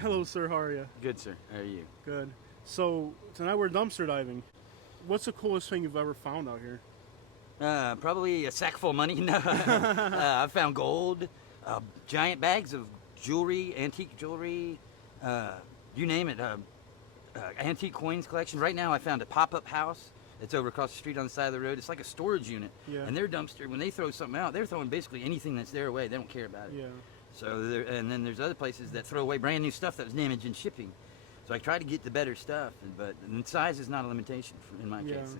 Hello, sir. How are you? Good, sir. How are you? Good. So tonight we're dumpster diving. What's the coolest thing you've ever found out here? Probably a sack full of money. No, I found gold, giant bags of jewelry, antique jewelry, you name it. Antique coins collection. Right now, I found a pop-up house. It's over across the street on the side of the road. It's like a storage unit. Yeah. And their dumpster, when they throw something out, they're throwing basically anything that's there away. They don't care about it. Yeah. So, and then there's other places that throw away brand new stuff that was damaged in shipping. So I try to get the better stuff, but size is not a limitation in my case.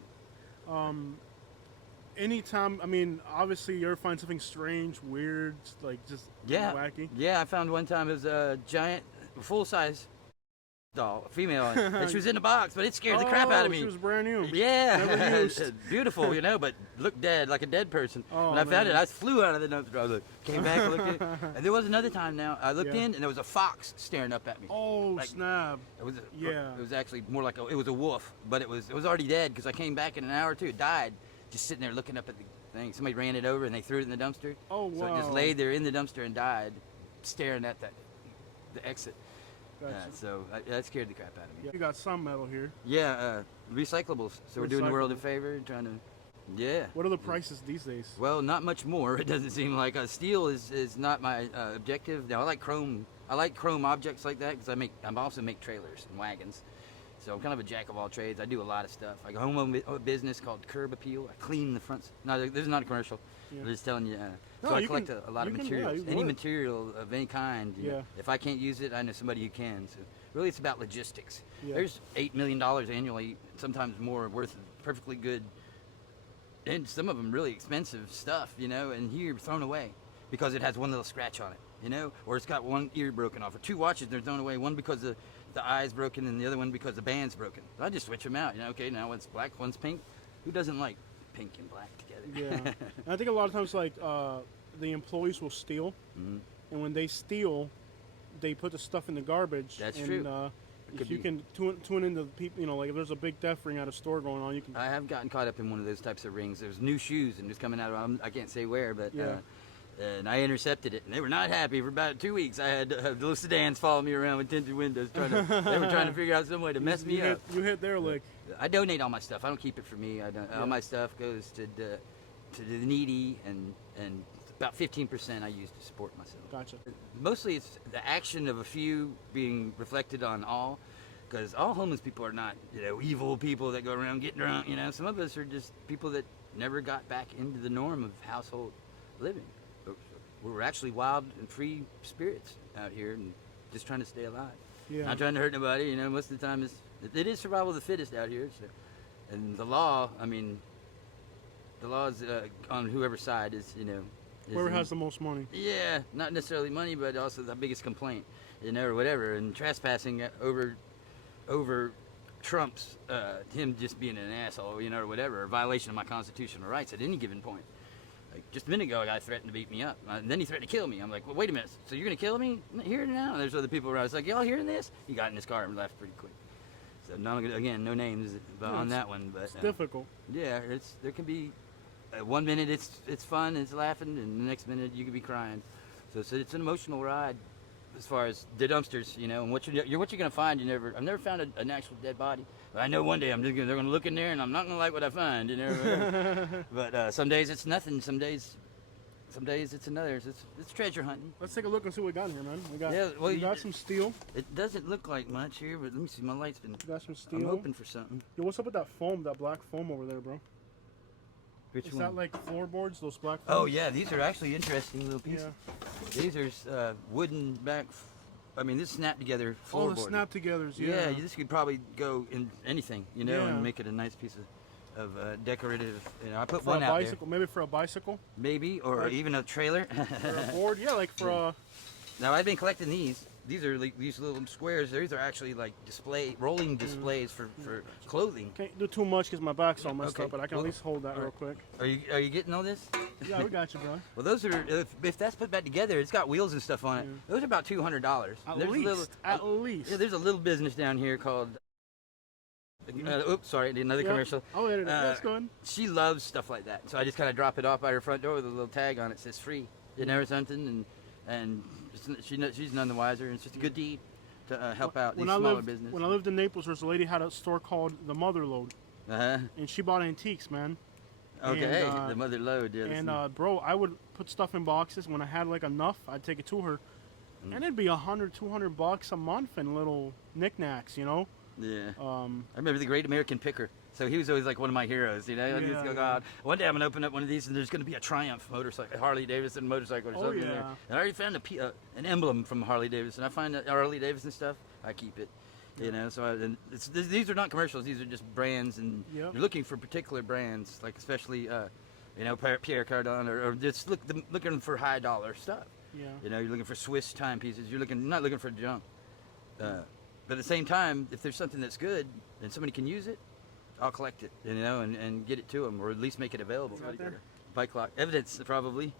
Anytime, I mean, obviously you ever find something strange, weird, like just wacky? Yeah, I found one time it was a giant, full-size doll, a female, and she was in the box, but it scared the crap out of me. She was brand new. Yeah, Never used. Beautiful, but looked dead, like a dead person. Oh, when I found man. it, I flew out of the dumpster. I was like, came back and looked at it. And there was another time now, I looked in, and there was a fox staring up at me. Oh, like, snap. It was Yeah. It was actually more like it was a wolf, but it was already dead because I came back in an hour or two. It died, just sitting there looking up at the thing. Somebody ran it over and they threw it in the dumpster. Oh, wow. So it just laid there in the dumpster and died, staring at the exit. Gotcha. So that scared the crap out of me. Yeah. You got some metal here. Yeah, recyclables. So we're doing the world a favor, trying to. Yeah. What are the prices these days? Well, not much more. It doesn't seem like steel is not my objective. Now I like chrome. I like chrome objects like that because I also make trailers and wagons. So I'm kind of a jack of all trades. I do a lot of stuff. Like a home business called Curb Appeal. I clean the fronts. No, this is not a commercial. Yeah. I'm just telling you. No, So I you collect can- a lot of you can- materials. yeah, Any work. material of any kind. You know, Yeah. if I can't use it, I know somebody who can. So really, it's about logistics. Yeah. There's $8 million annually, sometimes more, worth of perfectly good, and some of them really expensive stuff, and here thrown away because it has one little scratch on it, or it's got one ear broken off, or two watches they're thrown away, one because the eye's broken and the other one because the band's broken. So I just switch them out, okay, now one's black, one's pink. Who doesn't like pink and black together? Yeah. And I think a lot of times, like, the employees will steal, and when they steal, they put the stuff in the garbage. That's and, true. If you can tune into the people, like if there's a big theft ring at a store going on, you can. I have gotten caught up in one of those types of rings. There's new shoes and just coming out of, I can't say where, but and I intercepted it, and they were not happy for about 2 weeks. I had little sedans follow me around with tinted windows. They were trying to figure out some way to mess me up. You hit their lick. I donate all my stuff. I don't keep it for me. All my stuff goes to the needy, and about 15% I use to support myself. Gotcha. Mostly it's the action of a few being reflected on all, because all homeless people are not, evil people that go around getting drunk, Some of us are just people that never got back into the norm of household living. But we're actually wild and free spirits out here and just trying to stay alive. Yeah. Not trying to hurt nobody, most of the time it is survival of the fittest out here. So. And the law is on whoever's side is, Whoever has the most money. Yeah, not necessarily money, but also the biggest complaint, or whatever. And trespassing over trumps him just being an asshole, or whatever, or violation of my constitutional rights at any given point. Like just a minute ago, a guy threatened to beat me up, and then he threatened to kill me. I'm like, well, wait a minute, so you're gonna kill me here now? And there's other people around. It's like, y'all hearing this? He got in his car and left pretty quick. So again, no names on that one, but it's difficult. Yeah, there can be. 1 minute it's fun, it's laughing, and the next minute you could be crying. So it's an emotional ride as far as the dumpsters, and what you're gonna find. I've never found an actual dead body. But I know one day they're gonna look in there and I'm not gonna like what I find, But some days it's nothing. Some days it's another. It's treasure hunting. Let's take a look and see what we got in here, man. We got some steel. It doesn't look like much here, but let me see. My light's been. We got some steel. I'm hoping for something. Yo, what's up with that foam? That black foam over there, bro? Which Is one? that like floorboards? Those black foams? Oh yeah, these are actually interesting little pieces. Yeah. These are wooden back. This snap together floorboard. Oh, the snap togethers. Yeah. This could probably go in anything, and make it a nice piece of decorative. I put for one a out bicycle, maybe for a bicycle. Maybe, or even a trailer. For a board, like for a. Now I've been collecting these. These are like these little squares. These are actually like rolling displays for clothing. Can't do too much because my back's all messed Okay. up, but I can at least hold that real quick. Are you getting all this? Yeah, we got you, bro. Well, those are if that's put back together, it's got wheels and stuff on it. Those are about $200. At least. Yeah, there's a little business down here called. Oops, sorry, another commercial. Oh, yeah, that's good. She loves stuff like that, so I just kind of drop it off by her front door with a little tag on it that says free, or something, and she's none the wiser. And it's just a good deed to help out these when I smaller lived businesses. when I lived in Naples, there's a lady had a store called the Mother Load, Uh-huh. and she bought antiques, man. Okay, And, the mother load. Yeah, And bro, I would put stuff in boxes. When I had like enough, I'd take it to her, and it'd be $100-200 a month in little knickknacks, you know. yeah. Um, I remember the Great American Picker. So he was always like one of my heroes, you know. I just go, God, one day I'm gonna open up one of these, and there's gonna be a Triumph motorcycle, Harley Davidson motorcycle or something in there. And I already found an emblem from Harley Davidson. I find that Harley Davidson stuff, I keep it. You know, so these are not commercials; these are just brands, and you're looking for particular brands, like especially, you know, Pierre Cardin, or just looking for high dollar stuff. Yeah. You know, you're looking for Swiss timepieces. You're not looking for junk. But at the same time, if there's something that's good and somebody can use it, I'll collect it. You know, and get it to them, or at least make it available. Bike lock evidence, probably.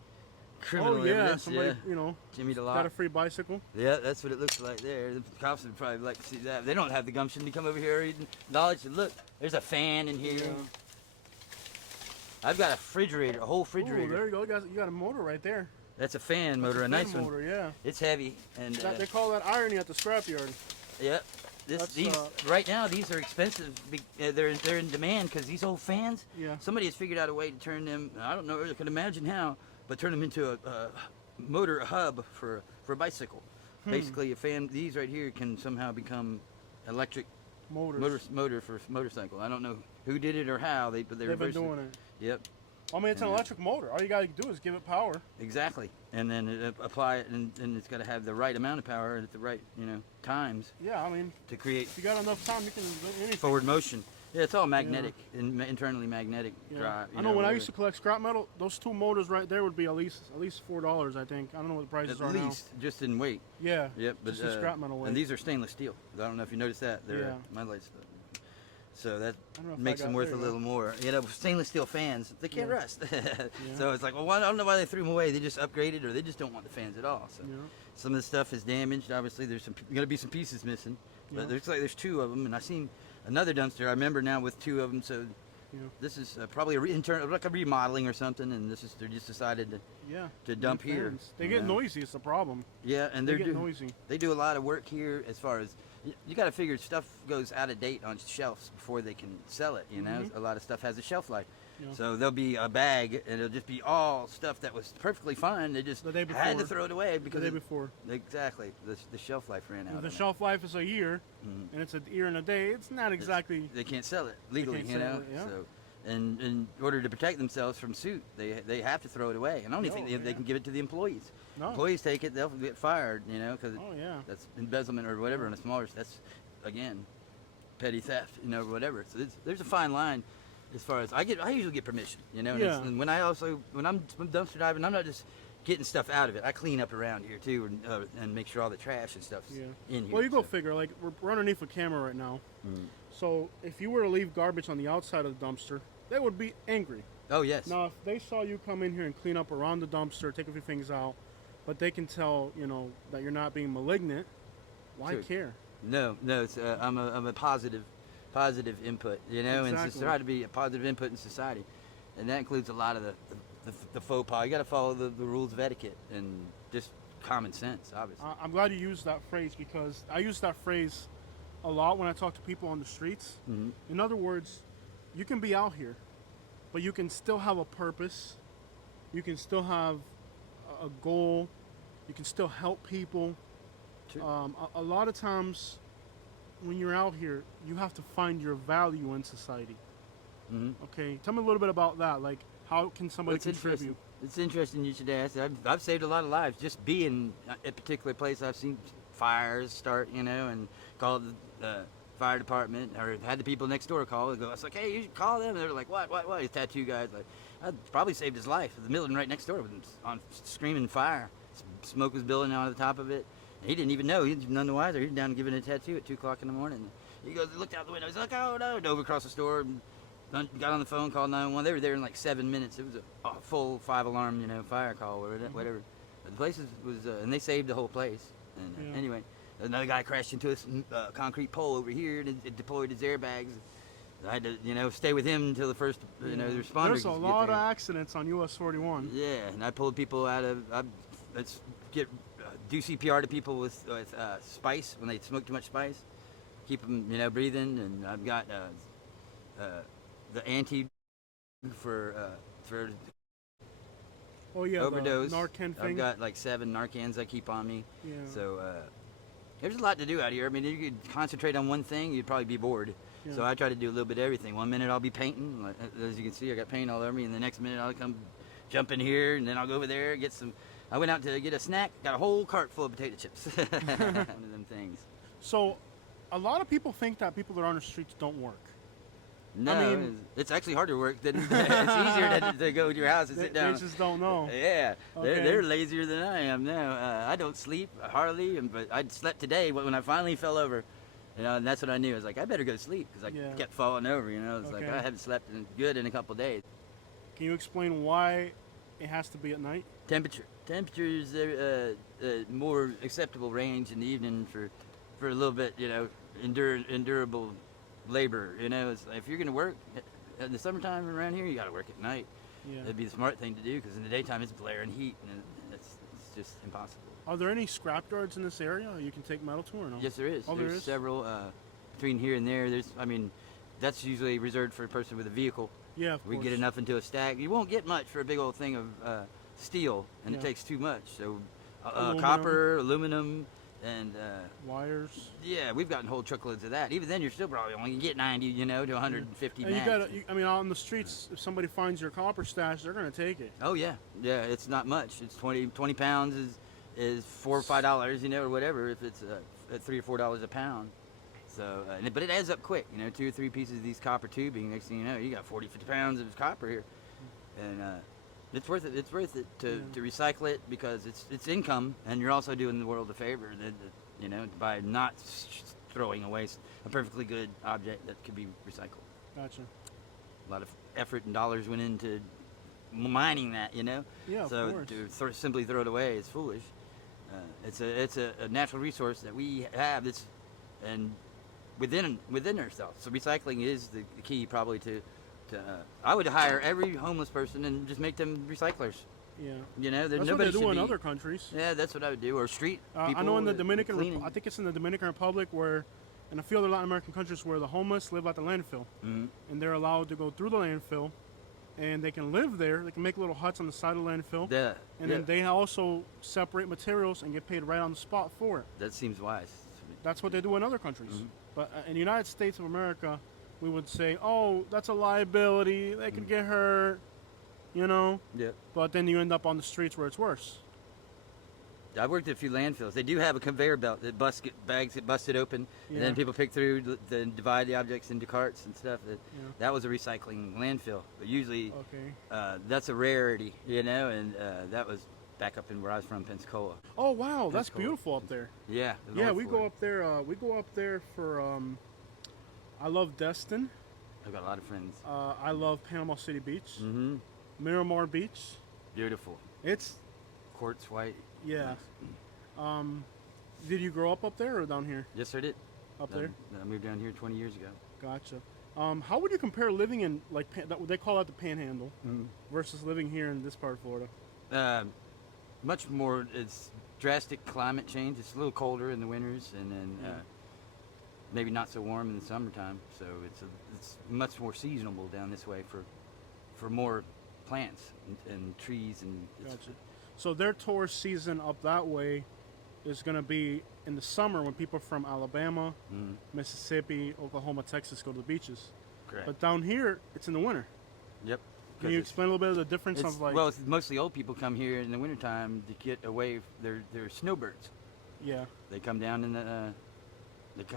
Criminal evidence. Somebody, you know, Jimmy DeLock. got a free bicycle. Yeah, that's what it looks like there. The cops would probably like to see that. They don't have the gumption to come over here and acknowledge that, look, there's a fan in here. Yeah. I've got a refrigerator, a whole refrigerator. Oh, there you go. You got a motor right there. That's a fan motor, a nice motor, one. Yeah. It's heavy. And They call that irony at the scrapyard. Yep. These right now, these are expensive. They're in demand because these old fans. Yeah. Somebody has figured out a way to turn them. I don't know. I can imagine how, but turn them into a motor hub for a bicycle. Basically, a fan. These right here can somehow become electric motor for motorcycle. I don't know who did it or how they've been doing it. Yep. I mean, it's an electric motor. All you got to do is give it power. Exactly, and then apply it, and it's got to have the right amount of power at the right, you know, times. Yeah, I mean, to create. If you got enough time, you can do anything. Forward motion. Yeah, it's all magnetic, internally magnetic drive. I know when I used to collect scrap metal, those two motors right there would be at least $4, I think. I don't know what the prices are now. At least, just in weight. Yeah. Yep, but just scrap metal weight. And these are stainless steel. I don't know if you noticed that. They're my lights. So that makes them worth a little more. You know, stainless steel fans, they can't rust. So it's like, well, I don't know why they threw them away. They just upgraded, or they just don't want the fans at all. So some of the stuff is damaged. Obviously, there's going to be some pieces missing. But there's there's two of them, and I seen another dumpster. I remember now with two of them. So this is probably like a remodeling or something, and they just decided to dump here. They get noisy. It's a problem. Yeah, and they get noisy. They do a lot of work here as far as. You got to figure stuff goes out of date on shelves before they can sell it. You know, a lot of stuff has a shelf life. So there'll be a bag, and it'll just be all stuff that was perfectly fine. They just had to throw it away because the day before. Exactly, the shelf life ran out. If the shelf life is a year, and it's a year and a day. It's not exactly. They can't sell it legally, you know. So, and in order to protect themselves from suit, they have to throw it away. And I don't even think they can give it to the employees. No. Employees take it, they'll get fired, you know, because that's embezzlement or whatever on a smaller. That's again petty theft, you know, or whatever. So there's a fine line as far as I usually get permission, you know. And when I'm dumpster diving, I'm not just getting stuff out of it. I clean up around here too, and make sure all the trash and stuff's in here. Well, you go figure. Like we're underneath a camera right now. So if you were to leave garbage on the outside of the dumpster, they would be angry. Oh yes. Now if they saw you come in here and clean up around the dumpster, take a few things out, but they can tell, you know, that you're not being malignant, why care? No, it's I'm a positive input, you know, and just try to be a positive input in society, and that includes a lot of the faux pas. You got to follow the rules of etiquette and just common sense, obviously. I'm glad you used that phrase because I use that phrase a lot when I talk to people on the streets. In other words, you can be out here, but you can still have a purpose. You can still have a goal. You can still help people. A lot of times when you're out here, you have to find your value in society. Okay, tell me a little bit about that. Like, how can somebody contribute? It's interesting you should ask. I've saved a lot of lives just being at a particular place. I've seen fires start, you know, and called the fire department, or had the people next door call and go. I was like, hey, you should call them. And they're like, what? These tattoo guys. Like, I probably saved his life. The building right next door was on screaming fire. Smoke was billowing out of the top of it. He didn't even know. He was none the wiser. He was down giving a tattoo at 2 o'clock in the morning. He goes, looked out the window. He's like, oh no! Dove across the store, and got on the phone, called 911. They were there in like 7 minutes. It was a full 5-alarm, you know, fire call or whatever. But the place was, and they saved the whole place. And anyway, another guy crashed into a concrete pole over here, and it deployed his airbags. I had to, you know, stay with him until the first, you know, the responders. There's a lot of accidents on US 41. Yeah, and I pulled people out of. Let's get do CPR to people with spice when they smoke too much spice. Keep them, breathing. And I've got the anti for Oh yeah, overdose. the Narcan thing. I've got like 7 Narcans I keep on me. Yeah. So there's a lot to do out here. I mean, if you could concentrate on one thing, you'd probably be bored. Yeah. So I try to do a little bit of everything. One minute I'll be painting, like, as you can see, I got paint all over me, and the next minute I'll come jump in here, and then I'll go over there get some. I went out to get a snack, got a whole cart full of potato chips. One of them things. So, a lot of people think that people that are on the streets don't work. No, I mean, it's actually harder work than it's easier to go to your house and sit down. They just don't know. Yeah, Okay. they're lazier than I am now. I don't sleep hardly, but I slept today when I finally fell over. And that's what I knew. I was like, I better go to sleep because I kept falling over. It's like Okay. I haven't slept good in a couple of days. Can you explain why it has to be at night? Temperature is a more acceptable range in the evening for a little bit, endurable labor. It's like if you're going to work in the summertime around here, you got to work at night. Yeah. That'd be the smart thing to do because in the daytime it's blaring heat and it's just impossible. Are there any scrap yards in this area you can take metal to or no? Yes, there is. Oh, There's several between here and there. That's usually reserved for a person with a vehicle. Yeah, of We course. get enough into a stack. You won't get much for a big old thing of steel, and it takes too much. So copper, aluminum, and Wires. yeah, we've gotten whole truckloads of that. Even then, you're still probably only gonna get 90, to 150 And max. on the streets, if somebody finds your copper stash, they're gonna take it. Oh yeah, it's not much. It's 20 pounds is $4 or $5, or whatever. If it's at $3 or $4 a pound. So, but it adds up quick. 2 or 3 pieces of these copper tubing. Next thing you know, you got 40, 50 pounds of copper here, and it's worth it. It's worth it to recycle it because it's income, and you're also doing the world a favor. By not throwing away a perfectly good object that could be recycled. Gotcha. A lot of effort and dollars went into mining that. Yeah, So of course. to simply throw it away is foolish. It's a natural resource that we have that's and within ourselves. So recycling is the key probably to I would hire every homeless person and just make them recyclers. Yeah. There's That's what nobody they do should in be, other countries. Yeah, that's what I would do. Or street people. I know in the Dominican Dominican, I think it's in the Dominican Republic and a few other Latin American countries where the homeless live at the landfill, Mm-hmm. and they're allowed to go through the landfill, and they can live there. They can make little huts on the side of the landfill, Yeah, and then they also separate materials and get paid right on the spot for it. that seems wise. That's what they do in other countries. Mm-hmm. But in the United States of America, we would say, oh, that's a liability. They could get hurt, Yeah. But then you end up on the streets where it's worse. I worked at a few landfills. They do have a conveyor belt that bags get busted open, and then people pick through, then divide the objects into carts and stuff. That was a recycling landfill. But usually, that's a rarity, and that was back up in where I was from, Pensacola. Oh wow, that's Pensacola. beautiful up there. Yeah. Yeah, we go up there. We go up there for. I love Destin. I've got a lot of friends. I love Panama City Beach, Mm-hmm. Miramar Beach. Beautiful. It's Quartz white. yeah. Did you grow up there or down here? Yes, I did. Up there. I moved down here 20 years ago. Gotcha. How would you compare living in they call it the Panhandle versus living here in this part of Florida? Much more. It's drastic climate change. It's a little colder in the winters, and then maybe not so warm in the summertime. So it's much more seasonable down this way for more plants and trees and. Gotcha. So their tourist season up that way is going to be in the summer when people from Alabama, Mississippi, Oklahoma, Texas go to the beaches. Correct. But down here, it's in the winter. Yep. Can you explain a little bit of the difference of like? Well, it's mostly old people come here in the wintertime to get away. They're snowbirds. Yeah. They come down in the.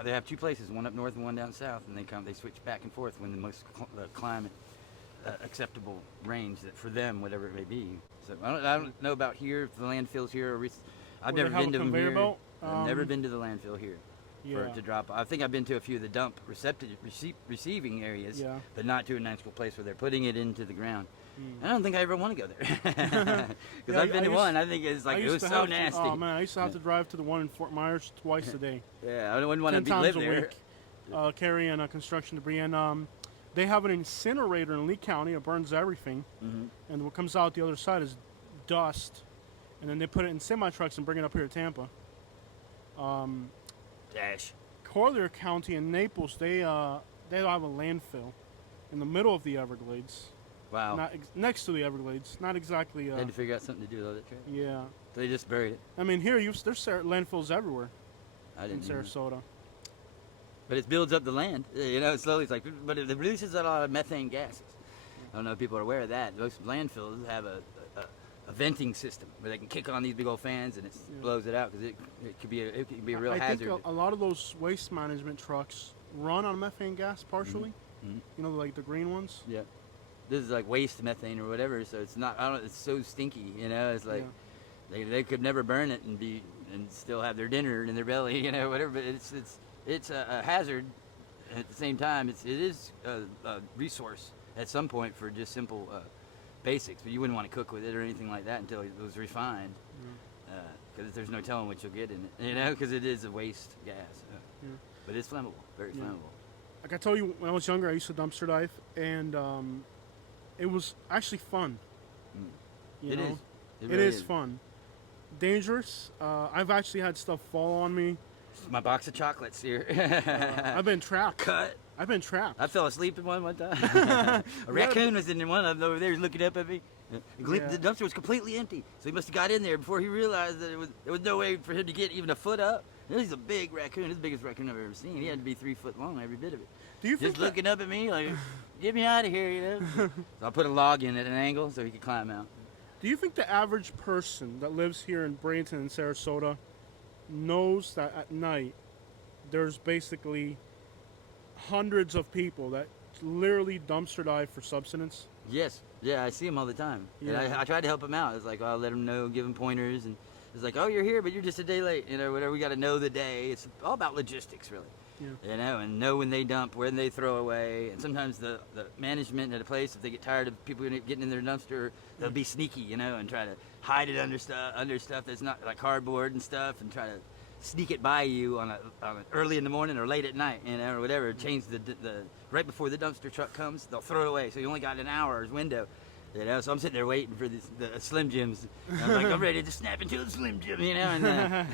They have 2 places, one up north and one down south, and they switch back and forth when the most climate acceptable range that for them, whatever it may be. So I don't know about here, if the landfills here. I've never been to them here. Belt? I've never been to the landfill here. Yeah. To drop. I think I've been to a few of the dump receiving areas, but not to an actual place where they're putting it into the ground. I don't think I ever want to go there because I've been to one. I think it's like it was so nasty. Oh man, I used to have to drive to the one in Fort Myers twice a day. Yeah, I wouldn't want 10 to times live a there. week, carrying construction debris, and they have an incinerator in Lee County. It burns everything, and what comes out the other side is dust. and then they put it in semi trucks and bring it up here to Tampa. Dash. Collier County in Naples, they have a landfill in the middle of the Everglades. Wow. Not next to the Everglades. Not exactly. They had to figure out something to do with all that trash. Yeah. So they just buried it. I mean, here there's landfills everywhere I in didn't know. Sarasota. But it builds up the land. You know, slowly. It's like, but it produces a lot of methane gases. I don't know if people are aware of that. Most landfills have a venting system where they can kick on these big old fans and it blows it out because it could be a real hazard. I think a lot of those waste management trucks run on methane gas partially. Mm-hmm. You know, like the green ones. Yeah. This is like waste methane or whatever, so it's not. I don't. It's so stinky, you know. It's like they could never burn it and still have their dinner in their belly, you know, whatever. But it's a hazard. At the same time, it is a resource at some point for just simple basics. But you wouldn't want to cook with it or anything like that until it was refined, because there's no telling what you'll get in it, you know, because it is a waste gas. But it's flammable, very flammable. Like I told you, when I was younger, I used to dumpster dive, and it was actually fun. It is. It really is fun. Dangerous. I've actually had stuff fall on me. My box of chocolates here. I've been trapped. Cut. I've been trapped. I fell asleep in one time. A raccoon was in one of them over there looking up at me. The dumpster was completely empty, so he must have got in there before he realized that there was no way for him to get even a foot up. He's a big raccoon. He's the biggest raccoon I've ever seen. He had to be 3 foot long, every bit of it. Do you just looking up at me like, get me out of here, you know? So I put a log in at an angle so he could climb out. Do you think the average person that lives here in Bradenton and Sarasota knows that at night there's basically hundreds of people that literally dumpster dive for subsistence? Yes. Yeah, I see them all the time. Yeah. And I tried to help them out. It's like, I'll let them know, give them pointers, and it's like, oh, you're here, but you're just a day late, you know, whatever. We got to know the day. It's all about logistics, really. Yeah. You know, and know when they dump, when they throw away. And sometimes the management at a place, if they get tired of people getting in their dumpster, they'll be sneaky, you know, and try to hide it under stuff that's not like cardboard and stuff, and try to sneak it by you on early in the morning or late at night, you know, or whatever. Change the right before the dumpster truck comes, they'll throw it away. So you only got an hour's window. You know, so I'm sitting there waiting for the Slim Jims. And I'm like, I'm ready to snap into the Slim Jim, you know. And,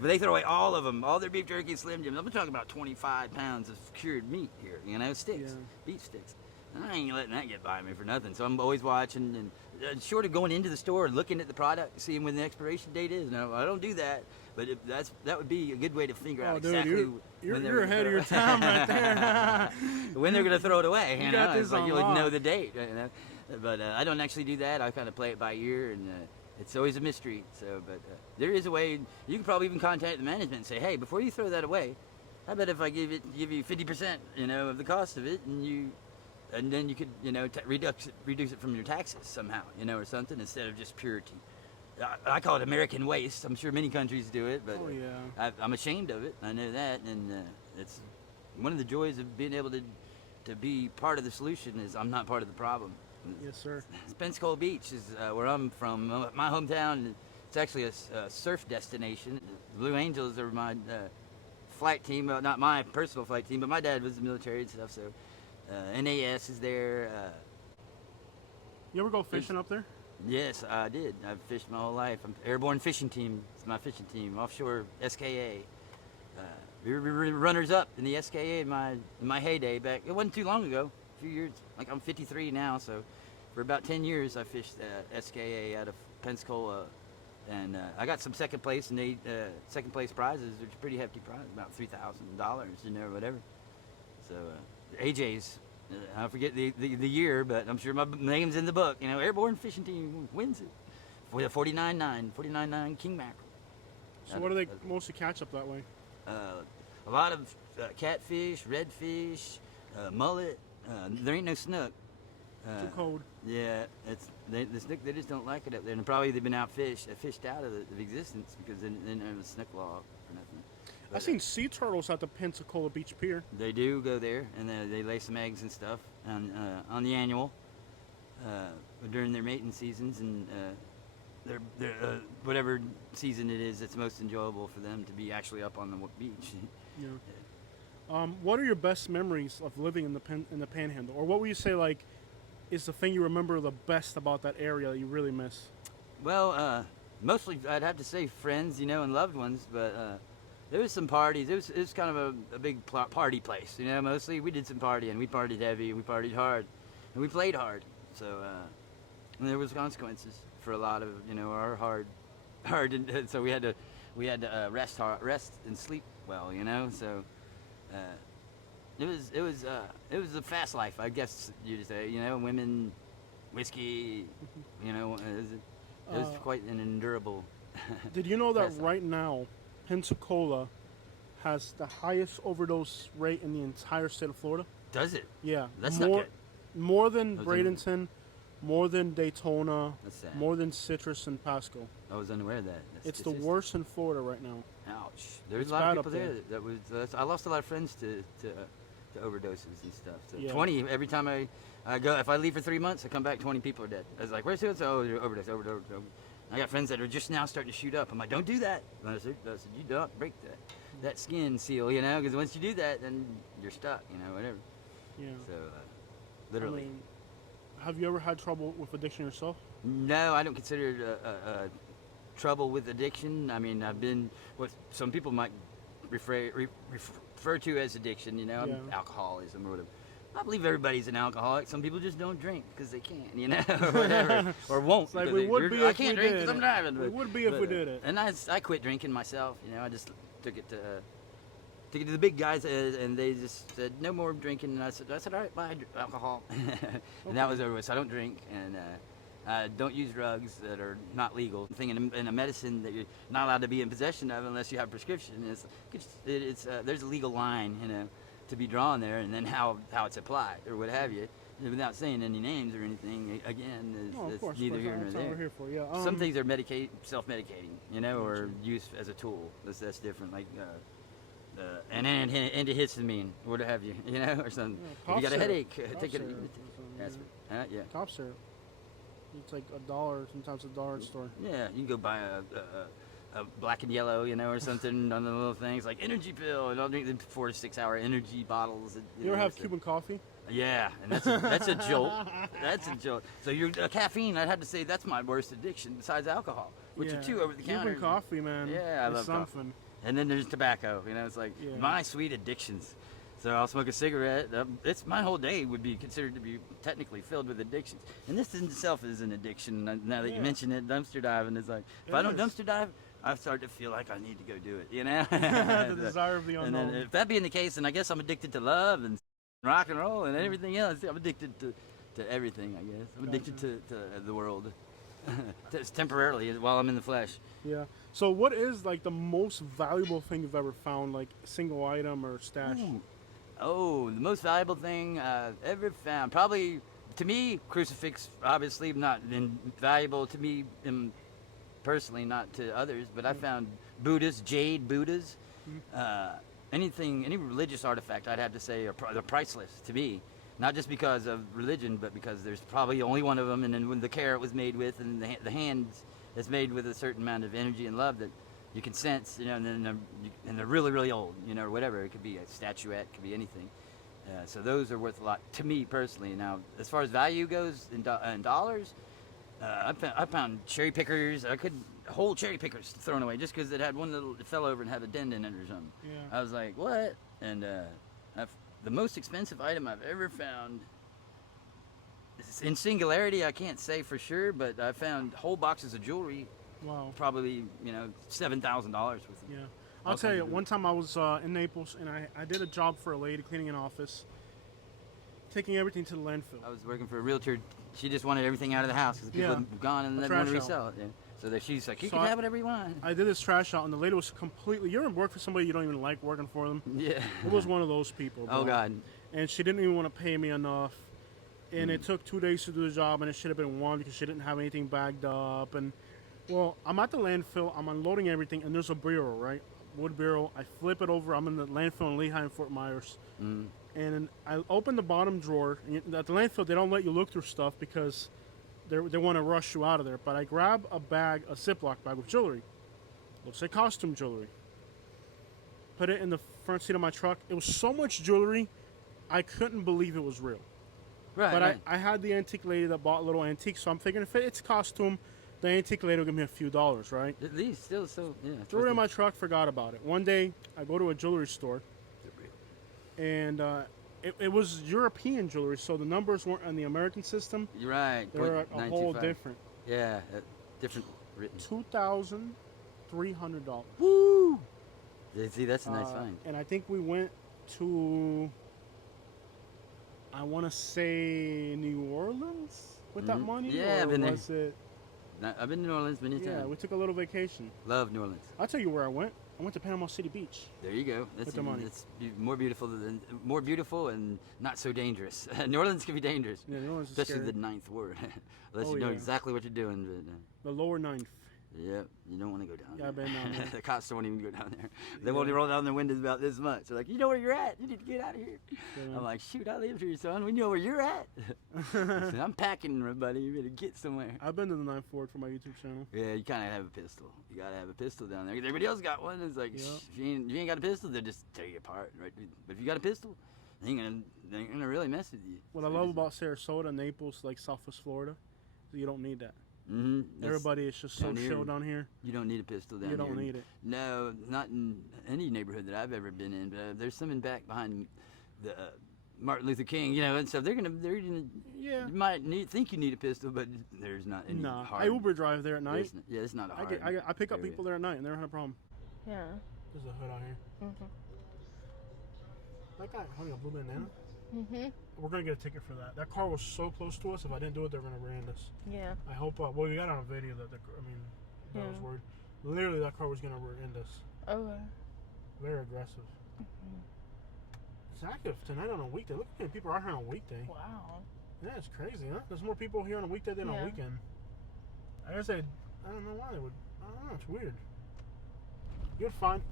but they throw away all of them, all their beef jerky and Slim Jims. I'm talking about 25 pounds of cured meat here, you know, sticks, beef sticks. I ain't letting that get by me for nothing. So I'm always watching and short of going into the store and looking at the product, seeing when the expiration date is. No, I don't do that. But that would be a good way to figure out exactly you're ahead of your time right there. when they're going to throw it away. You know, it's like you would lock. know the date. You know? But I don't actually do that. I kind of play it by ear, and it's always a mystery. So, but there is a way. You can probably even contact the management and say, hey, before you throw that away, how about if I give you 50%, you know, of the cost of it, and then you could, you know, reduce it from your taxes somehow, you know, or something, instead of just purity. I call it American waste. I'm sure many countries do it, but I'm ashamed of it. I know that, and it's one of the joys of being able to be part of the solution is I'm not part of the problem. Yes, sir. Pensacola Beach is where I'm from, my hometown. It's actually a surf destination. The Blue Angels are my flight team, not my personal flight team, but my dad was in the military and stuff, so NAS is there. You ever go fishing up there? Yes, I did. I've fished my whole life. I'm Airborne Fishing Team. It's my fishing team. Offshore SKA. We were runners-up in the SKA in my heyday back. It wasn't too long ago. A few years. Like I'm 53 now, so for about 10 years I fished SKA out of Pensacola, and I got some second place prizes, which are pretty hefty prizes, about $3,000, you know, or whatever. So AJ's. I forget the year, but I'm sure my name's in the book. You know, Airborne Fishing Team wins it with a 49.9 king mackerel. So what do they mostly catch up that way? A lot of catfish, redfish, mullet. There ain't no snook. Too cold. Yeah, the snook. They just don't like it up there, and probably they've been fished out of existence because they didn't have a snook law or nothing. I've seen sea turtles at the Pensacola Beach Pier. They do go there, and they lay some eggs and stuff on the annual during their mating seasons, and their whatever season it is, it's most enjoyable for them to be actually up on the beach. Yeah. What are your best memories of living in the Panhandle, or what would you say like is the thing you remember the best about that area that you really miss? Well, mostly I'd have to say friends, and loved ones, but there was some parties. It was kind of a big party place, mostly we did some partying. We partied heavy, we partied hard, and we played hard. So and there was consequences for a lot of, our hard, and so we had to rest and sleep well, so uh, it was a fast life, I guess you'd say, women, whiskey, it was quite an endurable. Did you know that fast life. right now, Pensacola has the highest overdose rate in the entire state of Florida? Does it? Yeah. That's not good. More than Those Bradenton, more than Daytona, That's sad. more than Citrus and Pasco. I was unaware of that. It's the worst in Florida right now. Ouch. There's It's a lot bad of up people there. there that was. I lost a lot of friends to overdoses and stuff. So Yeah. 20 every time I go. If I leave for 3 months, I come back, 20 people are dead. I was like, where's it? Oh, overdose. I got friends that are just now starting to shoot up. I'm like, don't do that. And I said, you don't break that skin seal, because once you do that, then you're stuck, whatever. Yeah. So literally. I mean, have you ever had trouble with addiction yourself? No, I don't consider it trouble with addiction. I mean, I've been what some people might refer to as addiction, Yeah. alcoholism or whatever. I believe everybody's an alcoholic. Some people just don't drink because they can't, or whatever, or won't. It's like because we would be I if can't we drink did because I'm it. driving. We would be if we did it. And I quit drinking myself. I just took it to the big guys, and they just said no more drinking. And I said all right, bye, alcohol, and that was over with. So I don't drink, and don't use drugs that are not legal. Thing in a medicine that you're not allowed to be in possession of unless you have a prescription. It's there's a legal line, to be drawn there, and then how it's applied or what have you. Without saying any names or anything, again, Of course, neither here nor that's what we're there. here for. Yeah. Some things are self-medicating, or used as a tool. That's different. Like an antihistamine, what have you, or something. Yeah, if you got a syrup. headache, Cough take it. syrup or That's something, yeah. Cough syrup. It's like $1, sometimes $1 at the store. Yeah, you can go buy a black and yellow, or something on the little things like energy pill, and I'll drink the 4 to 6 hour energy bottles. You ever have Cuban coffee? Yeah, and that's a jolt. That's a jolt. So your caffeine, I'd have to say that's my worst addiction besides alcohol, which Yeah. are two over the counter. Cuban coffee, man. Yeah, I it's love something. coffee. And then there's tobacco. It's like Yeah. my sweet addictions. So I'll smoke a cigarette. It's my whole day would be considered to be technically filled with addictions. And this in itself is an addiction. Now that you Yeah. mention it, dumpster diving is like, if It I don't is. dumpster dive, I start to feel like I need to go do it. The desire of the And unknown. then if that being the case, then I guess I'm addicted to love and rock and roll and everything else. I'm addicted to everything, I guess. I'm addicted to the world. Just temporarily while I'm in the flesh. Yeah. So what is like the most valuable thing you've ever found, like single item or stash? Ooh. Oh, the most valuable thing I've ever found. Probably, to me, crucifix, obviously, not valuable to me personally, not to others, but I found Buddhas, jade Buddhas, any religious artifact, I'd have to say, they're priceless to me. Not just because of religion, but because there's probably only one of them, and then when the care it was made with, and the hand is made with a certain amount of energy and love that you can sense, and then they're really, really old, or whatever. It could be a statuette, it could be anything. So those are worth a lot to me personally. Now, as far as value goes in dollars, I found cherry pickers. Whole cherry pickers thrown away just because it had it fell over and had a dent in it or something. Yeah. I was like, what? And the most expensive item I've ever found, in singularity, I can't say for sure, but I found whole boxes of jewelry. Wow. Probably, $7,000 worth of Yeah. all I'll tell kinds you, of one time I was in Naples and I did a job for a lady cleaning an office, taking everything to the landfill. I was working for a realtor. She just wanted everything out of the house because people Yeah. had gone and A they didn't want to trash out. resell it. Yeah. So that she's like, you So can have whatever you want. I did this trash out and the lady was completely, you ever work for somebody you don't even like working for them? Yeah. It was one of those people. Bro. Oh, God. And she didn't even want to pay me enough. And it took 2 days to do the job, and it should have been one because she didn't have anything bagged up. And well, I'm at the landfill, I'm unloading everything, and there's a bureau, right? Wood bureau. I flip it over. I'm in the landfill in Lehigh and Fort Myers. Mm. And I open the bottom drawer. And at the landfill, they don't let you look through stuff because they want to rush you out of there. But I grab a Ziploc bag with jewelry. Looks like costume jewelry. Put it in the front seat of my truck. It was so much jewelry, I couldn't believe it was real. Right. But right. I had the antique lady that bought little antiques, so I'm thinking if it's costume, The antique lady will give me a few dollars, right? At least, still, so yeah. Threw it in my truck, forgot about it. One day, I go to a jewelry store, and it was European jewelry, so the numbers weren't on the American system. You're right. They were a whole different. Yeah, different written. $2,300. Woo! See, that's a nice find. And I think we went to, I want to say New Orleans with that money. Yeah, or I've been there. was it? I've been to New Orleans many Yeah, times. we took a little vacation. Love New Orleans. I'll tell you where I went. I went to Panama City Beach. There you go. That's With the money. It's more beautiful and not so dangerous. New Orleans can be dangerous, Yeah, New Orleans is especially scary. the ninth ward. Unless Oh, you know yeah. exactly what you're doing. But, The lower ninth. yeah, you don't want to go down Yeah, I've there. been down there. The cops don't even go down there. They won't roll down their windows about this much. They're like, you know where you're at? You need to get out of here. Yeah. I'm like, shoot, I live here, son. We know where you're at. I said, I'm packing, everybody. You better get somewhere. I've been to the ninth ward for my YouTube channel. Yeah, you kind of have a pistol. You gotta have a pistol down there. Everybody else got one. It's like, Yeah. if you ain't got a pistol, they'll just tear you apart, right? But if you got a pistol, they ain't gonna really mess with you. What I love about Sarasota, Naples, like Southwest Florida, is you don't need that. Mm-hmm. Everybody is just so down here. chill down here. You don't need a pistol down You here. don't need it. No, not in any neighborhood that I've ever been in. But there's some in back behind the Martin Luther King, and stuff. They're gonna. Yeah. You might think you need a pistol, but there's not any. Nah, hard, I Uber drive there at night. Yeah, it's not a hard. I pick up area. people there at night, and they don't have a problem. Yeah. There's a hood out here. That guy having a blue bandana. We're gonna get a ticket for that. That car was so close to us. If I didn't do it, they're gonna rear-end us. Yeah. I hope. Well, we got it on video that that was word. Literally, that car was gonna rear-end us. Okay. Very aggressive. It's active tonight on a weekday. Look at people out here on a weekday. Wow. Yeah, it's crazy, huh? There's more people here on a weekday than on a weekend. I guess I don't know why they would. I don't know. It's weird. You'd find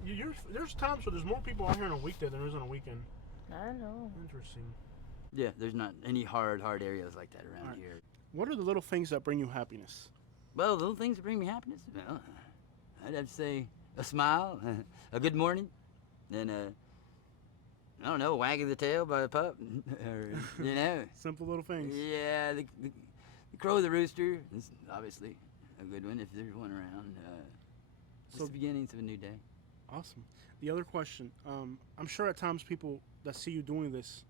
there's times where there's more people out here on a weekday than there is on a weekend. I know. Interesting. Yeah, there's not any hard areas like that around here. What are the little things that bring you happiness? Well, little things that bring me happiness. Well, I'd have to say a smile, a good morning, and I don't know, a wag of the tail by a pup, or, Simple little things. Yeah, the crow of the rooster is obviously a good one if there's one around. Just the beginnings of a new day. Awesome. The other question, I'm sure at times people that see you doing this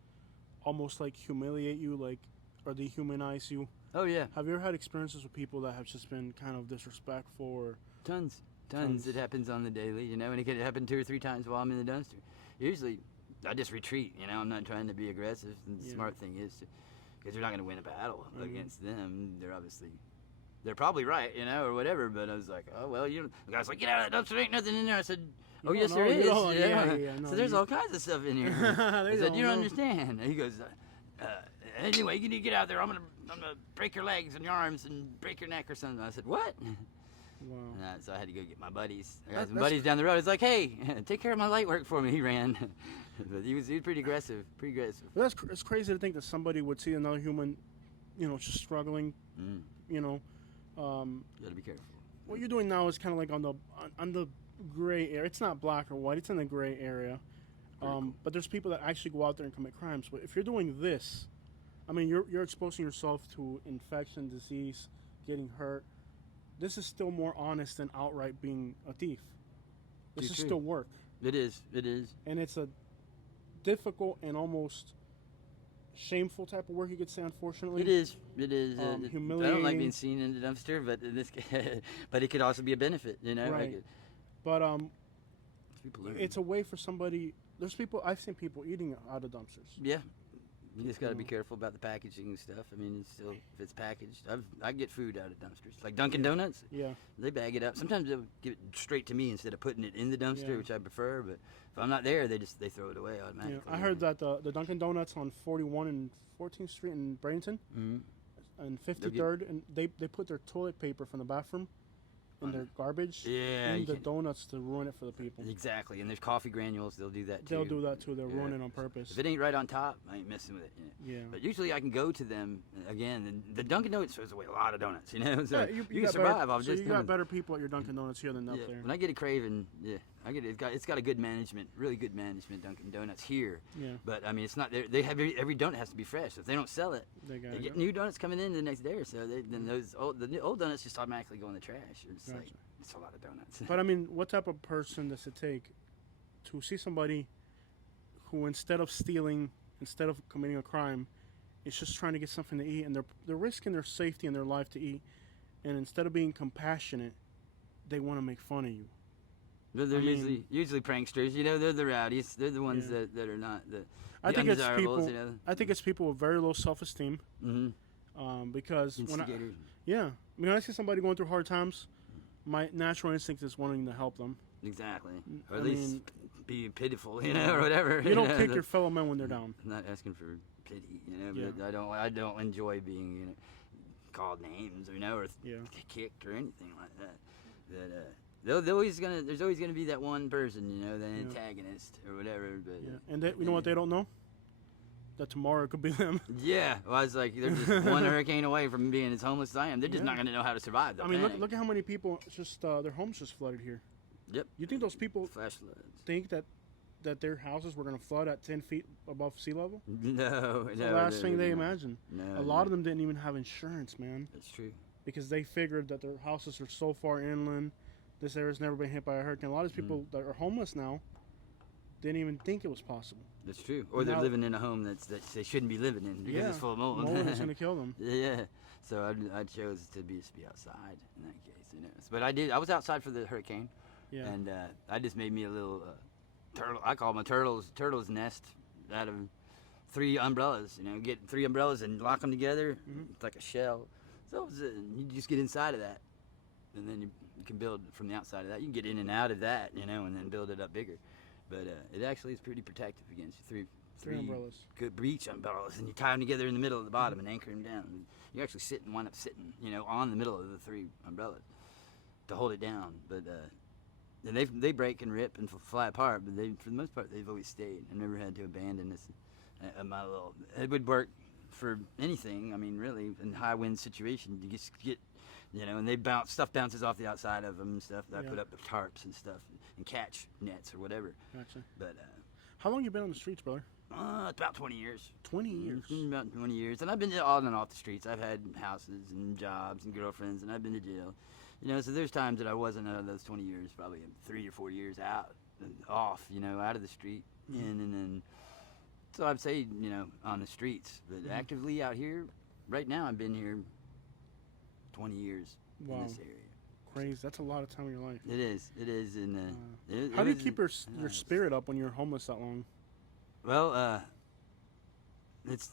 almost like humiliate you, like, or dehumanize you. Oh yeah. Have you ever had experiences with people that have just been kind of disrespectful or? Tons. It happens on the daily, and it could happen 2 or 3 times while I'm in the dumpster. Usually, I just retreat. I'm not trying to be aggressive. And the smart thing is, because you're not going to win a battle against them. They're probably right, or whatever. But I was like, oh well, the guy's like, get out of that dumpster. There ain't nothing in there. I said, oh yes, there is. No, so there's all kinds of stuff in here. I said, you don't understand. And he goes, anyway, you need to get out there. I'm gonna break your legs and your arms and break your neck or something. I said, what? Wow. So I had to go get my buddies. I got some buddies down the road. It's like, hey, take care of my light work for me. He ran, but he was pretty aggressive. But it's crazy to think that somebody would see another human, just struggling. You gotta be careful. What you're doing now is kind of like on the gray area. It's not black or white. It's in the gray area. Cool. But there's people that actually go out there and commit crimes. But if you're doing this, you're exposing yourself to infection, disease, getting hurt. This is still more honest than outright being a thief. This is still work. It is. And it's a difficult and almost shameful type of work, you could say, unfortunately. It is. Humiliating. I don't like being seen in the dumpster, but but it could also be a benefit, Right. But people learn. it's a way for somebody. I've seen people eating out of dumpsters. Yeah. You just got to be careful about the packaging and stuff. It's still, if it's packaged, I get food out of dumpsters. Like Dunkin' Donuts, Yeah. they bag it up. Sometimes they'll give it straight to me instead of putting it in the dumpster, Yeah. which I prefer. But if I'm not there, they throw it away automatically. I heard that the Dunkin' Donuts on 41 and 14th Street in Bradenton and 53rd, and they put their toilet paper from the bathroom in their garbage in the donuts to ruin it for the people. Exactly, and there's coffee granules. They'll do that too. They'll do that too. They'll ruin it on purpose. If it ain't right on top, I ain't messing with it. Yeah. But usually I can go to them again. And the Dunkin' Donuts throws away a lot of donuts. So Yeah, you can got survive. Better, I'll so just you got better people at your Dunkin' Donuts here than up there. When I get a craving, I get it. It's got a good management, really good management, Dunkin' Donuts here. Yeah. But I mean, it's not. They have every donut has to be fresh. If they don't sell it, They they gotta get go. new donuts coming in the next day or so. Then the old donuts just automatically go in the trash. It's like Gotcha. it's a lot of donuts. But I mean, what type of person does it take to see somebody who, instead of stealing, instead of committing a crime, is just trying to get something to eat, and they're risking their safety and their life to eat, and instead of being compassionate, they want to make fun of you. They're I mean- usually pranksters. You know, they're the rowdies. They're the ones Yeah. that are not the I think it's undesirables. people. You know. I think it's people with very low self-esteem. Mm-hmm. Because Instigators. when I see somebody going through hard times, my natural instinct is wanting to help them. Exactly. Or I at least mean- be pitiful, you know, or whatever. You don't know, kick your fellow men when they're down. I'm not asking for pity, you know. Yeah. But I don't enjoy being, you know, called names, you know, or Yeah. kicked or anything like that. But there's always gonna be that one person, you know, the antagonist or whatever. But Yeah. And you know what they don't know? That tomorrow it could be them. yeah, well, I was like, they're just one hurricane away from being as homeless as I am. They're just Yeah. not gonna know how to survive. I mean, look at how many people just their homes just flooded here. Yep. You think those people Flash floods. think that their houses were going to flood at 10 feet above sea level? No, It's the last thing they did not. imagine. No, A lot of them didn't even have insurance, man, That's true. because they figured that their houses are so far inland. This area's never been hit by a hurricane. A lot of these people that are homeless now didn't even think it was possible. That's true. Or they're Now- living in a home that they shouldn't be living in because it's full of mold. Mold is going to kill them. Yeah. So I chose to be outside in that case, you know. But I was outside for the hurricane, Yeah. and I just made me a little turtle. I call them a turtle's nest out of 3 umbrellas. You know, get 3 umbrellas and lock them together. It's like a shell. So you just get inside of that, and then you can build from the outside of that. You can get in and out of that, you know, and then build it up bigger. But it actually is pretty protective against you. Three umbrellas. Good breech umbrellas, and you tie them together in the middle of the bottom and anchor them down. And you actually wind up sitting, you know, on the middle of the 3 umbrellas to hold it down. But and they break and rip and fly apart. But for the most part, they've always stayed. I've never had to abandon this. My little, it would work for anything. I mean, really, in high wind situation, you just get, you know, and stuff bounces off the outside of them and stuff. I Yeah. put up the tarps and stuff and catch nets or whatever. Gotcha. But How long you been on the streets, brother? about 20 years. 20 years. It's been about 20 years, and I've been on and off the streets. I've had houses and jobs and girlfriends, and I've been to jail. You know, so there's times that I wasn't out of those 20 years, probably 3 or 4 years out and off, you know, out of the street, in and then. So I'd say, you know, on the streets, but actively out here, right now, I've been here 20 years Wow. in this area. Crazy. That's a lot of time in your life. It is, and How do you keep your spirit up when you're homeless that long? Well, it's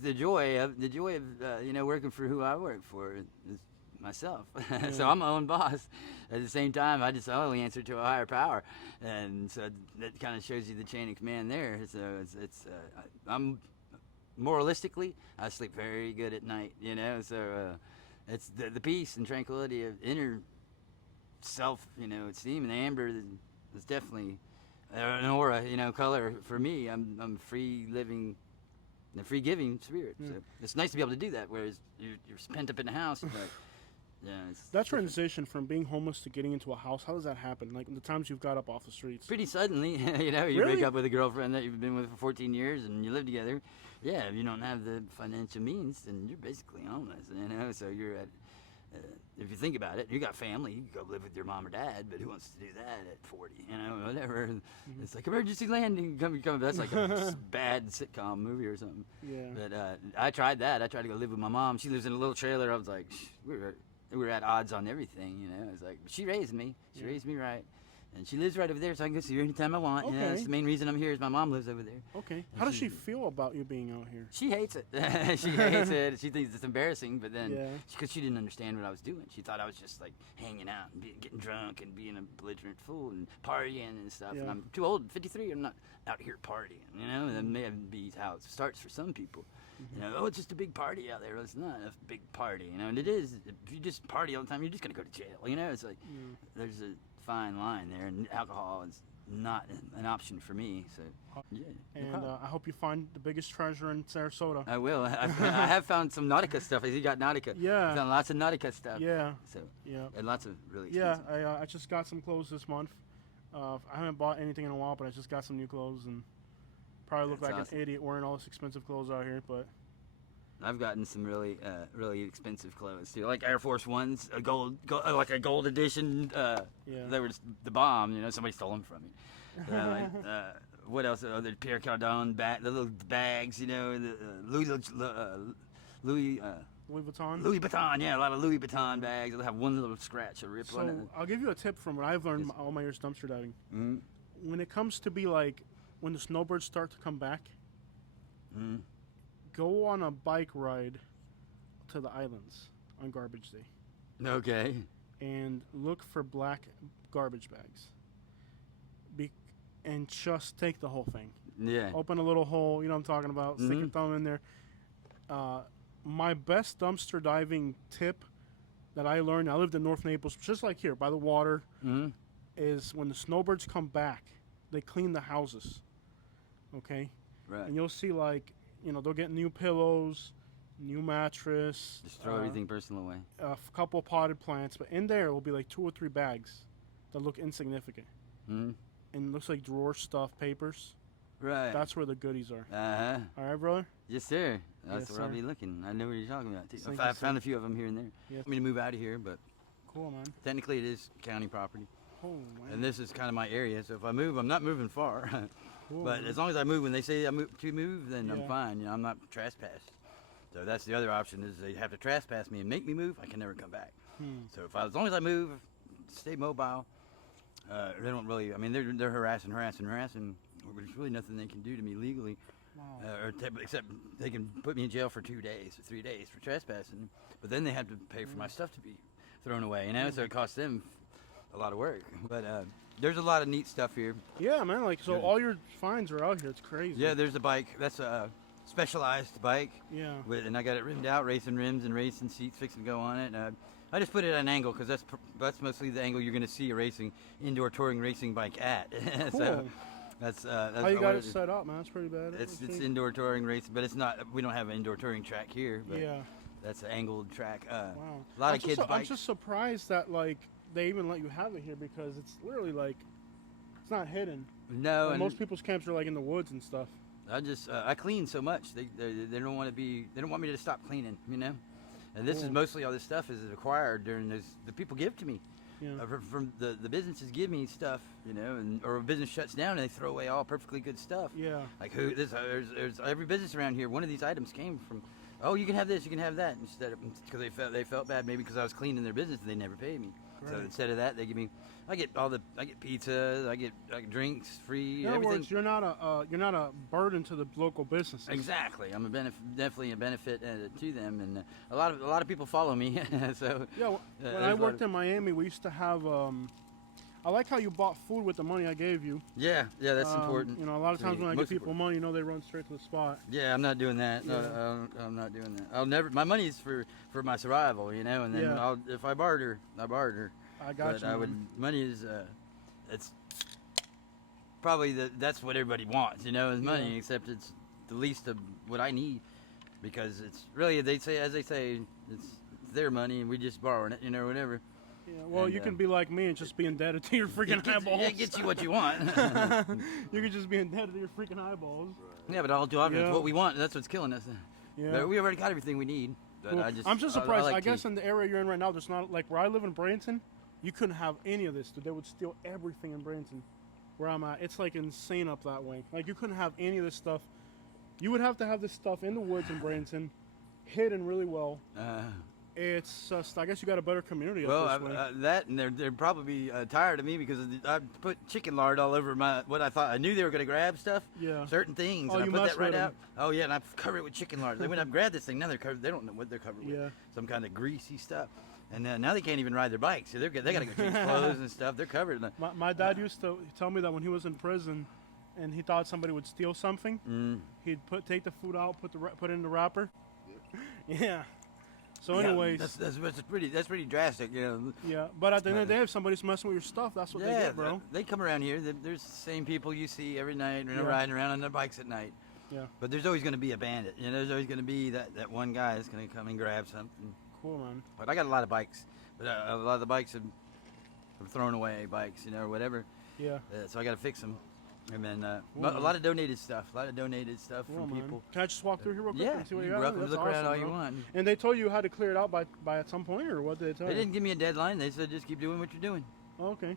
the joy of you know, working for who I work for is myself. So I'm my own boss. At the same time, I only answer to a higher power, and so that kind of shows you the chain of command there. So I'm moralistically, I sleep very good at night. You know, so it's the peace and tranquility of inner self, you know, esteem, and amber is definitely an aura, you know, color for me. I'm free living, a free giving spirit. So it's nice to be able to do that. Whereas you're pent up in the house, but yeah, it's That different. transition from being homeless to getting into a house, how does that happen? Like the times you've got up off the streets. Pretty suddenly, you know, you Really? break up with a girlfriend that you've been with for 14 years and you live together. Yeah, if you don't have the financial means, then you're basically homeless, you know. So you're at, if you think about it, you got family, you can go live with your mom or dad, but who wants to do that at 40, you know, whatever. It's like emergency landing, that's like a bad sitcom movie or something. Yeah. But I tried that. I tried to go live with my mom. She lives in a little trailer. I was like, we were at odds on everything, you know. It's like, she raised me. She raised me right. And she lives right over there, so I can go see her anytime I want. You know, that's Okay. the main reason I'm here is my mom lives over there. Okay. How does she feel about you being out here? She hates it. She hates it. She thinks it's embarrassing, but then, Yeah. because she didn't understand what I was doing. She thought I was just like hanging out and getting drunk and being a belligerent fool and partying and stuff. Yeah. And I'm too old, 53, I'm not out here partying, you know? And that may be how it starts for some people. You know, oh, it's just a big party out there. Well, it's not a big party, you know? And it is. If you just party all the time, you're just going to go to jail, you know? It's like, there's a fine line there, and alcohol is not an option for me, so, yeah. no And problem. I hope you find the biggest treasure in Sarasota. I will. I have found some Nautica stuff. You got Nautica. Yeah. I found lots of Nautica stuff. Yeah. So, Yeah. and lots of really Yeah, expensive. I just got some clothes this month. I haven't bought anything in a while, but I just got some new clothes and probably look That's like awesome. an idiot wearing all this expensive clothes out here. But I've gotten some really expensive clothes too, like Air Force Ones, like a gold edition. Yeah. They were just the bomb. You know, somebody stole them from me. What else? The Pierre Cardin the little bags. You know, the Louis Louis Vuitton. Louis Vuitton. Yeah, a lot of Louis Vuitton bags. They'll have one little scratch or rip on it. So I'll give you a tip from what I've learned all my years dumpster diving. Mm-hmm. When it comes to be like when the snowbirds start to come back, Mm-hmm. go on a bike ride to the islands on garbage day Okay. and look for black garbage bags. And just take the whole thing. Yeah. Open a little hole, you know what I'm talking about. Stick your Mhm. thumb in there. My best dumpster diving tip that I learned, I lived in North Naples, just like here, by the water, Mm-hmm. is when the snowbirds come back, they clean the houses. Okay? Right. And you'll see, like, you know, they'll get new pillows, new mattress. Just throw everything personal away. A couple potted plants, but in there will be like 2 or 3 bags that look insignificant. Mm-hmm. And it looks like drawer stuff, papers. Right. That's where the goodies are. Uh-huh. All right, brother? Yes, sir. That's Yes, where I'll sir. be looking. I know what you're talking about, too. Thank I you, found sir. a few of them here and there. Yes. I mean to move out of here, but Cool, man. technically it is county property. Oh, man. And this is kind of my area, so if I move, I'm not moving far. Cool, But man. as long as I move, when they say I move, then Yeah. I'm fine. You know, I'm not trespassed. So that's the other option is they have to trespass me and make me move. I can never come back. So as long as I move, stay mobile, they don't really. I mean, they're harassing. There's really nothing they can do to me legally, Wow. except they can put me in jail for 2 days or 3 days for trespassing. But then they have to pay for my stuff to be thrown away. You know, so it costs them a lot of work. But there's a lot of neat stuff here. Yeah, man. Like, so Good. all your finds are out here. It's crazy. Yeah, there's a bike. That's a specialized bike. Yeah. And I got it rimmed out, racing rims and racing seats fixing to go on it. I just put it at an angle because that's mostly the angle you're going to see a indoor touring racing bike at. So Cool. that's How you got it set up, man? That's pretty bad. It's indoor touring racing, but it's not. We don't have an indoor touring track here. But Yeah. that's an angled track. Wow. A lot I'm of kids' I'm bikes. just surprised that, like, they even let you have it here because it's literally, like, it's not hidden. No, Like, and most people's camps are, like, in the woods and stuff. I clean so much. They don't want to be. They don't want me to stop cleaning. You know. And this is Cool. mostly all this stuff is acquired during the people give to me. Yeah. From the businesses give me stuff, you know, or a business shuts down and they throw away all perfectly good stuff. Yeah. Like there's every business around here. One of these items came from, oh, you can have this, you can have that, instead of because they felt bad maybe because I was cleaning their business and they never paid me. So Right. instead of that, they give me, I get pizza, I get drinks free, In other everything. words, you're not a burden to the local businesses. Exactly, I'm definitely a benefit to them, and a lot of people follow me. So Yeah, when there's I a lot worked of- in Miami, we used to have. I like how you bought food with the money I gave you. yeah, that's important. You know, a lot of to times me. when I Most give people important. money, you know, they run straight to the spot. Yeah, I'm not doing that. No, Yeah. I'm not doing that. I'll never. My money's for my survival, you know. And then Yeah. if I barter, I barter. I got But you. I man. would. Money is. It's probably that's what everybody wants, you know, is money. Yeah. Except it's the least of what I need, because it's really as they say, it's their money and we just borrowing it, you know, whatever. Yeah, well, and, you can be like me and just be indebted to your freaking eyeballs. It gets you what you want. You could just be indebted to your freaking eyeballs. Yeah, but all too often Yeah. it's what we want. That's what's killing us. Yeah. But we already got everything we need. But Well, I'm just surprised. like I guess to- in the area you're in right now, there's not like where I live in Branson. You couldn't have any of this, dude. They would steal everything in Branson. Where I'm at, it's like insane up that way. Like you couldn't have any of this stuff. You would have to have this stuff in the woods in Branson, hidden really well. It's just, I guess you got a better community Well, up this way. that and they're probably tired of me because I put chicken lard all over what I thought. I knew they were going to grab stuff, Yeah. certain things, Oh, and I you put messed that right with 'em. out. Oh yeah, and I cover it with chicken lard. They went up and grabbed this thing. Now they're covered. They don't know what they're covered with. Yeah. Some kind of greasy stuff. And now they can't even ride their bikes. So they got to go change clothes and stuff. They're covered. My dad used to tell me that when he was in prison, and he thought somebody would steal something, he'd take the food out, put it in the wrapper. Yeah. So, anyways, that's pretty drastic, you know. yeah. But at the end of the day, if somebody's messing with your stuff, that's what they get, bro. They come around here. There's the same people you see every night, Yeah. riding around on their bikes at night. Yeah. But there's always going to be a bandit. You know, there's always going to be that one guy that's going to come and grab something. Cool, man. But I got a lot of bikes. But a lot of the bikes are thrown away bikes, you know, or whatever. Yeah. So I got to fix them. And then Cool, a man. lot of donated stuff. Cool, from man. people. Can I just walk through here real quick Yeah, and see what you you can got? go up and That's look around awesome, all you bro. want. And they told you how to clear it out by at some point, or what did they tell They you? didn't give me a deadline. They said just keep doing what you're doing. Oh, okay.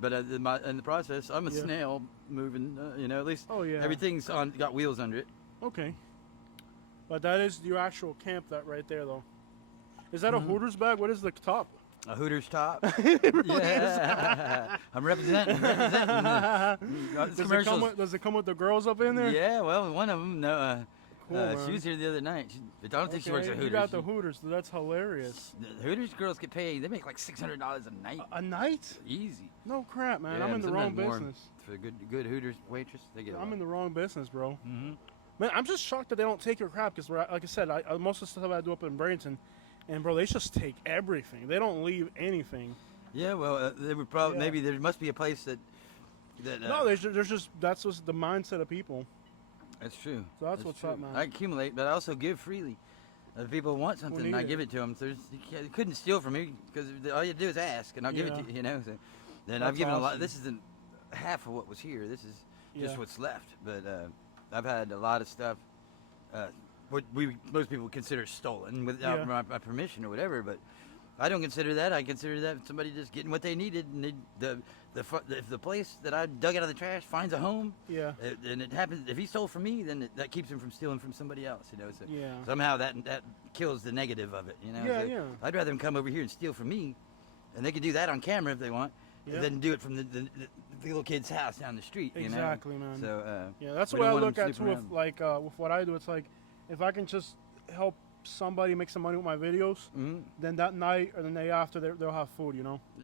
But in the process, I'm a Yeah. snail moving. At least Oh, yeah. everything's got wheels under it. Okay. But that is your actual camp, that right there, though. Is that a Mm-hmm. Hooters bag? What is the top? A Hooters top. It really Yeah, I'm representing. Does it come with the girls up in there? Yeah, well, one of them. No, Cool, she man. was here the other night. I don't think she works at Okay, Hooters. You got the Hooters. That's hilarious. The Hooters girls get paid. They make like $600 a night. A night? Easy. No crap, man. Yeah, I'm in and the wrong sometimes more. business. For a good Hooters waitress, they get. I'm in the wrong business, bro. Mm-hmm. Man, I'm just shocked that they don't take your crap because, like I said, most of the stuff I do up in Bradenton, and bro, they just take everything. They don't leave anything. Yeah, well, they would probably Yeah. maybe there must be a place that. No, there's just that's just the mindset of people. That's true. So that's what's true. up, man. I accumulate, but I also give freely. If people want something, need I it. give it to them. You couldn't steal from me because all you do is ask, and I'll give it Yeah. to you. So, then That's I've given a lot. awesome. This isn't half of what was here. This is just Yeah. what's left. But I've had a lot of stuff. What most people would consider stolen without Yeah. my permission or whatever. But I don't consider that. I consider that somebody just getting what they needed. And if the place that I dug out of the trash finds a home, Yeah. and it happens, if he stole from me, then that keeps him from stealing from somebody else. So Yeah. somehow that kills the negative of it. Yeah, So yeah. I'd rather them come over here and steal from me, and they can do that on camera if they want, Yeah. than do it from the little kid's house down the street. Exactly, man. So Yeah, that's the we way I don't want look them at too. snooping With what I do, it's like if I can just help somebody make some money with my videos, Mhm. then that night or the day after they'll have food.